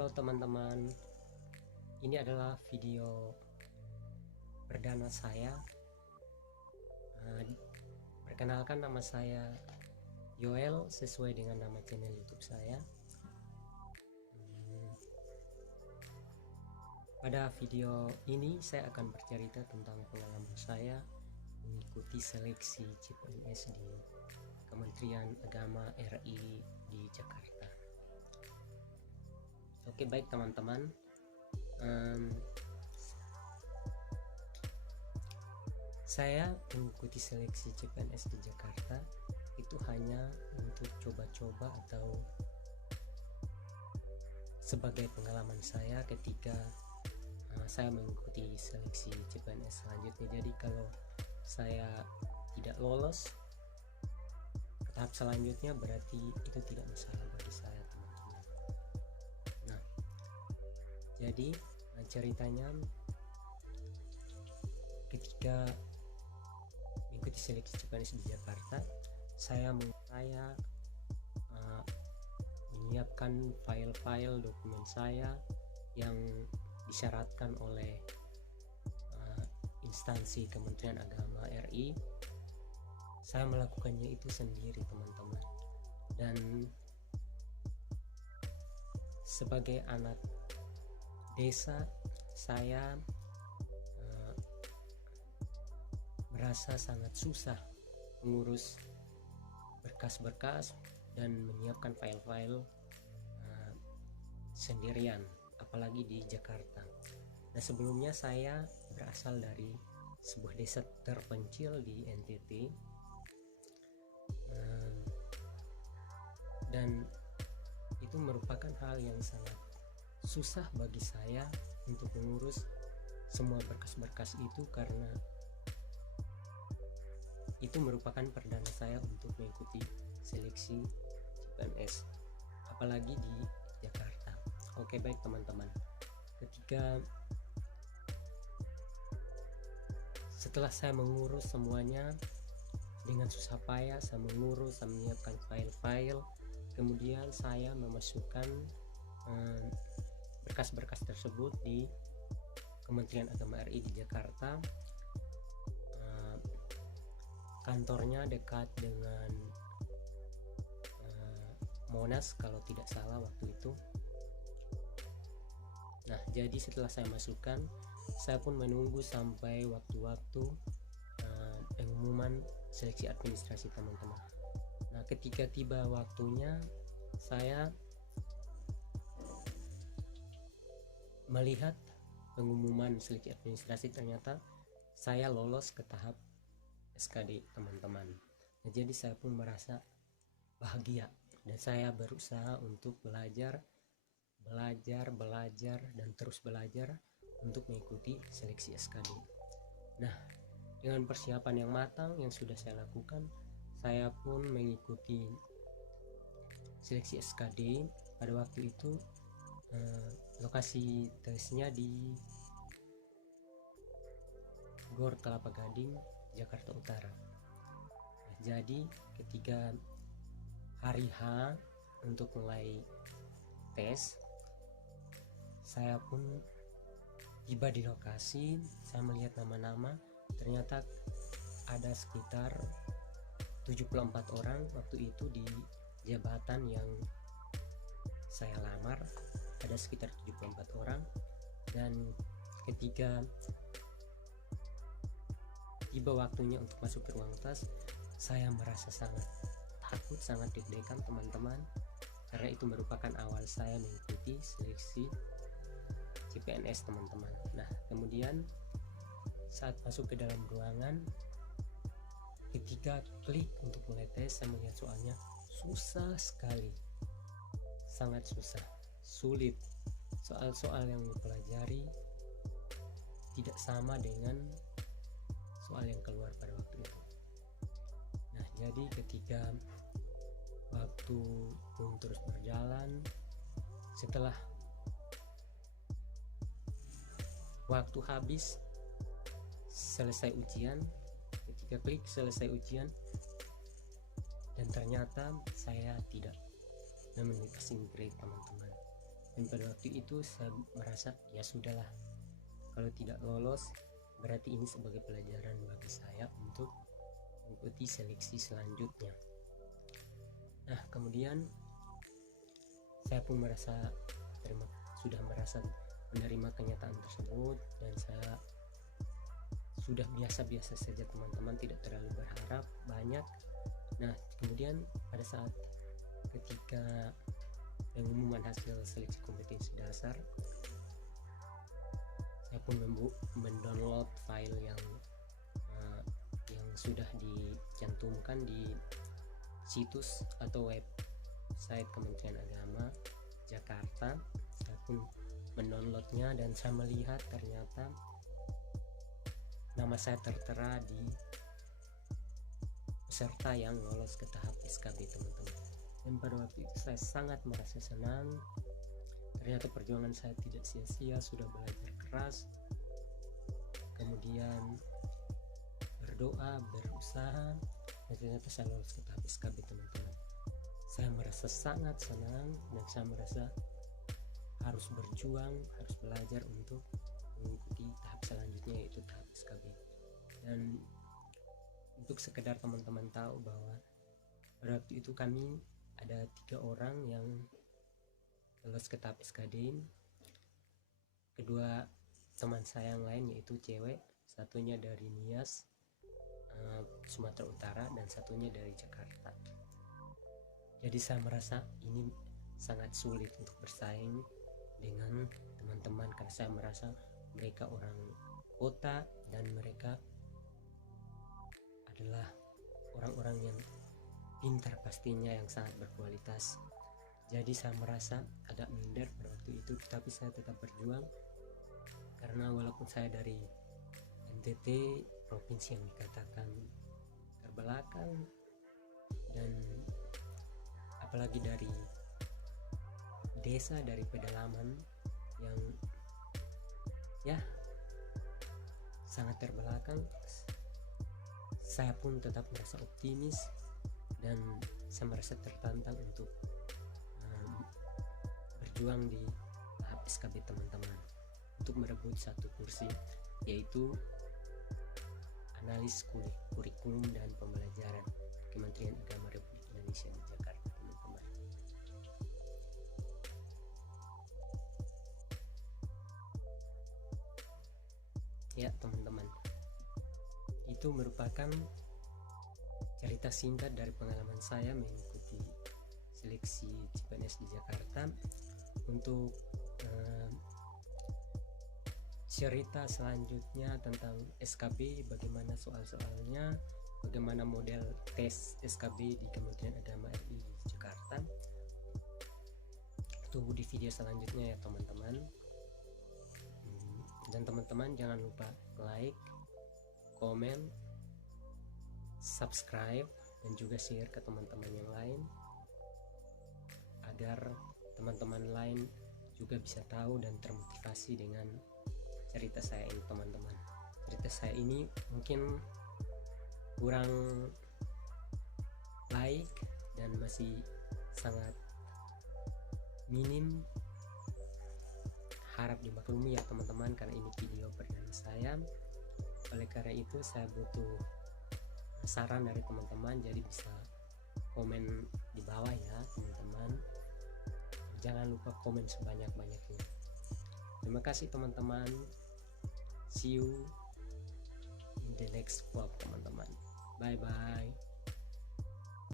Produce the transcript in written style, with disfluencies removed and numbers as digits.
Halo teman-teman, ini adalah video perdana saya. Perkenalkan, nama saya Yoel sesuai dengan nama channel YouTube saya. Pada video ini saya akan bercerita tentang pengalaman saya mengikuti seleksi CPNS di Kementerian Agama RI di Jakarta. Oke, baik teman-teman, saya mengikuti seleksi CPNS di Jakarta itu hanya untuk coba-coba atau sebagai pengalaman saya ketika saya mengikuti seleksi CPNS selanjutnya. Jadi kalau saya tidak lolos ke tahap selanjutnya, berarti itu tidak masalah bagi saya, teman-teman. Nah, jadi ceritanya ketika mengikuti seleksi CPNS di Jakarta, saya menyiapkan file-file dokumen saya yang disyaratkan oleh instansi Kementerian Agama RI. Saya melakukannya itu sendiri, teman-teman, dan sebagai anak desa saya merasa sangat susah mengurus berkas-berkas dan menyiapkan file-file sendirian, apalagi di Jakarta. Nah, sebelumnya saya berasal dari sebuah desa terpencil di NTT, dan itu merupakan hal yang sangat susah bagi saya untuk mengurus semua berkas-berkas itu, karena itu merupakan perdana saya untuk mengikuti seleksi CPNS, apalagi di Jakarta. Oke, baik teman-teman, setelah saya mengurus semuanya dengan susah payah, saya menyiapkan file-file, kemudian saya memasukkan berkas-berkas tersebut di Kementerian Agama RI di Jakarta. Kantornya dekat dengan Monas kalau tidak salah waktu itu. Nah, jadi setelah saya masukkan, saya pun menunggu sampai waktu-waktu pengumuman seleksi administrasi, teman-teman. Nah, ketika tiba waktunya, saya melihat pengumuman seleksi administrasi, ternyata saya lolos ke tahap SKD, teman-teman. Nah, jadi saya pun merasa bahagia dan saya berusaha untuk belajar dan terus belajar untuk mengikuti seleksi SKD. Nah, dengan persiapan yang matang yang sudah saya lakukan, saya pun mengikuti seleksi SKD. Pada waktu itu lokasi tesnya di Gor Kelapa Gading, Jakarta Utara. Nah, jadi ketika hari H untuk mulai tes, saya pun tiba di lokasi. Saya melihat nama-nama, ternyata ada sekitar 74 orang waktu itu di jabatan yang saya lamar. Ada sekitar 74 orang, dan ketika tiba waktunya untuk masuk ke ruang tes, saya merasa sangat takut, sangat deg-degan, teman-teman, karena itu merupakan awal saya mengikuti seleksi CPNS, teman-teman. Nah, kemudian saat masuk ke dalam ruangan, ketika klik untuk mulai tes, saya melihat soalnya susah sekali, sangat susah, sulit. Soal-soal yang dipelajari tidak sama dengan soal yang keluar pada waktu itu. Nah, jadi ketika waktu pun terus berjalan, setelah waktu habis, selesai ujian, ketika klik selesai ujian, dan ternyata saya tidak memenuhi passing grade, teman-teman. Dan pada waktu itu saya merasa ya sudahlah, kalau tidak lolos berarti ini sebagai pelajaran bagi saya untuk mengikuti seleksi selanjutnya. Nah, kemudian saya pun sudah merasa menerima kenyataan tersebut, dan saya sudah biasa-biasa saja teman-teman, tidak terlalu berharap banyak. Nah, kemudian pada saat ketika pengumuman hasil seleksi kompetensi dasar, saya pun mendownload file yang sudah dicantumkan di situs atau website Kementerian Agama Jakarta. Saya pun mendownloadnya dan saya melihat ternyata nama saya tertera di peserta yang lolos ke tahap SKB, teman-teman. Dan pada waktu itu saya sangat merasa senang. Ternyata perjuangan saya tidak sia-sia, sudah belajar keras, kemudian berdoa, berusaha, dan ternyata saya lolos ke tahap SKB, teman-teman. Saya merasa sangat senang, dan saya merasa harus berjuang, harus belajar untuk mengikuti tahap selanjutnya, yaitu tahap SKB. Dan untuk sekedar teman-teman tahu bahwa pada waktu itu kami ada 3 orang yang lolos ke tahap SKD. Kedua teman saya yang lain yaitu cewek, satunya dari Nias, Sumatera Utara, dan satunya dari Jakarta. Jadi saya merasa ini sangat sulit untuk bersaing dengan teman-teman, karena saya merasa mereka orang kota dan mereka adalah orang-orang yang pintar pastinya, yang sangat berkualitas. Jadi saya merasa agak minder pada waktu itu, tapi saya tetap berjuang, karena walaupun saya dari NTT, provinsi yang dikatakan terbelakang, dan apalagi dari desa, dari pedalaman yang ya sangat terbelakang, saya pun tetap merasa optimis dan saya merasa tertantang untuk berjuang di tahap SKB, teman-teman, untuk merebut satu kursi, yaitu analis kurikulum dan pembelajaran Kementerian Agama Republik Indonesia di Jakarta, teman-teman. Ya teman-teman, itu merupakan cerita singkat dari pengalaman saya mengikuti seleksi CPNS di Jakarta. Untuk cerita selanjutnya tentang SKB, bagaimana soal-soalnya, bagaimana model tes SKB di Kementerian Agama RI di Jakarta, tunggu di video selanjutnya ya teman-teman. Dan teman-teman jangan lupa like, komen, subscribe, dan juga share ke teman-teman yang lain, agar teman-teman lain juga bisa tahu dan termotivasi dengan cerita saya ini, teman-teman. Cerita saya ini mungkin kurang baik dan masih sangat minim, harap dimaklumi ya teman-teman, karena ini video perdana saya. Oleh karena itu saya butuh saran dari teman-teman, jadi bisa komen di bawah ya teman-teman. Jangan lupa komen sebanyak-banyaknya. Terima kasih teman-teman. See you in the next vlog teman-teman. Bye bye.